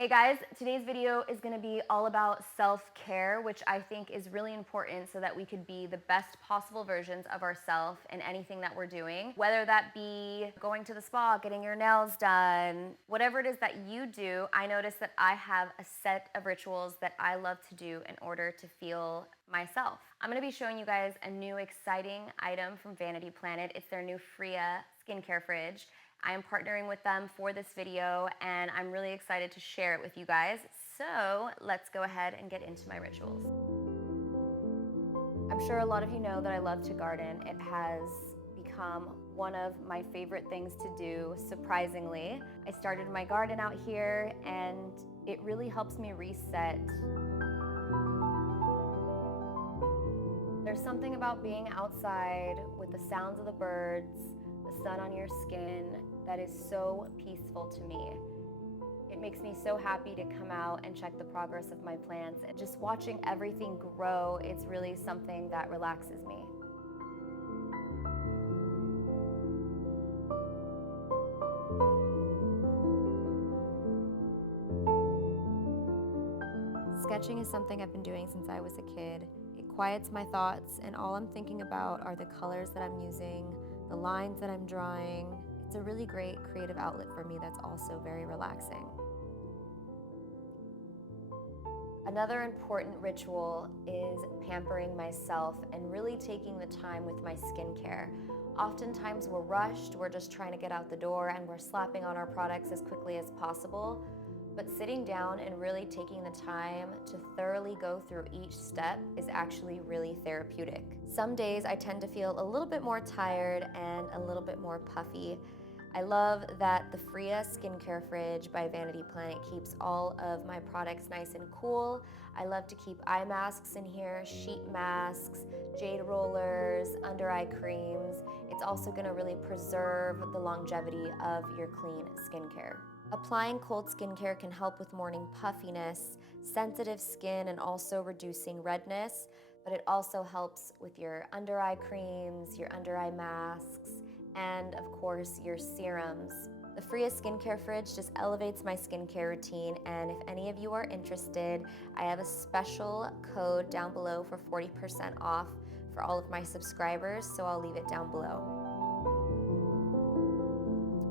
Hey guys, today's video is going to be all about self-care, which I think is really important so that we could be the best possible versions of ourselves in anything that we're doing. Whether that be going to the spa, getting your nails done, whatever it is that you do, I notice that I have a set of rituals that I love to do in order to feel myself. I'm going to be showing you guys a new exciting item from Vanity Planet. It's their new Freya skincare fridge. I am partnering with them for this video and I'm really excited to share it with you guys. So let's go ahead and get into my rituals. I'm sure a lot of you know that I love to garden. It has become one of my favorite things to do, surprisingly. I started my garden out here and it really helps me reset. There's something about being outside with the sounds of the birds, the sun on your skin, that is so peaceful to me. It makes me so happy to come out and check the progress of my plants. And just watching everything grow, it's really something that relaxes me. Sketching is something I've been doing since I was a kid. It quiets my thoughts and all I'm thinking about are the colors that I'm using, the lines that I'm drawing. It's a really great creative outlet for me that's also very relaxing. Another important ritual is pampering myself and really taking the time with my skincare. Oftentimes we're rushed, we're just trying to get out the door and we're slapping on our products as quickly as possible. But sitting down and really taking the time to thoroughly go through each step is actually really therapeutic. Some days I tend to feel a little bit more tired and a little bit more puffy. I love that the Freya skincare fridge by Vanity Planet keeps all of my products nice and cool. I love to keep eye masks in here, sheet masks, jade rollers, under eye creams. It's also gonna really preserve the longevity of your clean skincare. Applying cold skincare can help with morning puffiness, sensitive skin, and also reducing redness, but it also helps with your under eye creams, your under eye masks, and of course your serums. The Freya skincare fridge just elevates my skincare routine, and if any of you are interested, I have a special code down below for 40% off for all of my subscribers, so I'll leave it down below.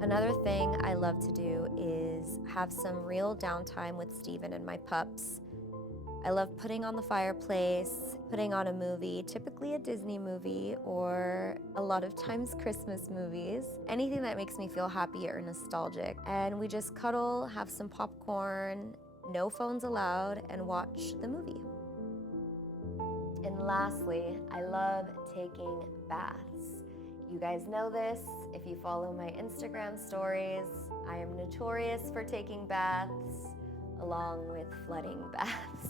Another thing I love to do is have some real downtime with Steven and my pups. I love putting on the fireplace, putting on a movie, typically a Disney movie or a lot of times Christmas movies, anything that makes me feel happy or nostalgic. And we just cuddle, have some popcorn, no phones allowed, and watch the movie. And lastly, I love taking baths. You guys know this if you follow my Instagram stories. I am notorious for taking baths along with flooding baths.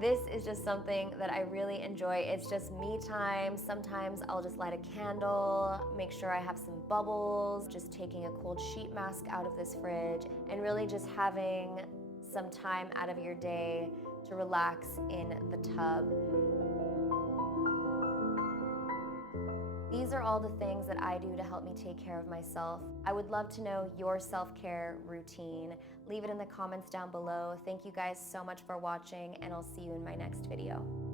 This is just something that I really enjoy. It's just me time. Sometimes I'll just light a candle, make sure I have some bubbles, just taking a cold sheet mask out of this fridge, and really just having some time out of your day to relax in the tub. These are all the things that I do to help me take care of myself. I would love to know your self-care routine. Leave it in the comments down below. Thank you guys so much for watching, and I'll see you in my next video.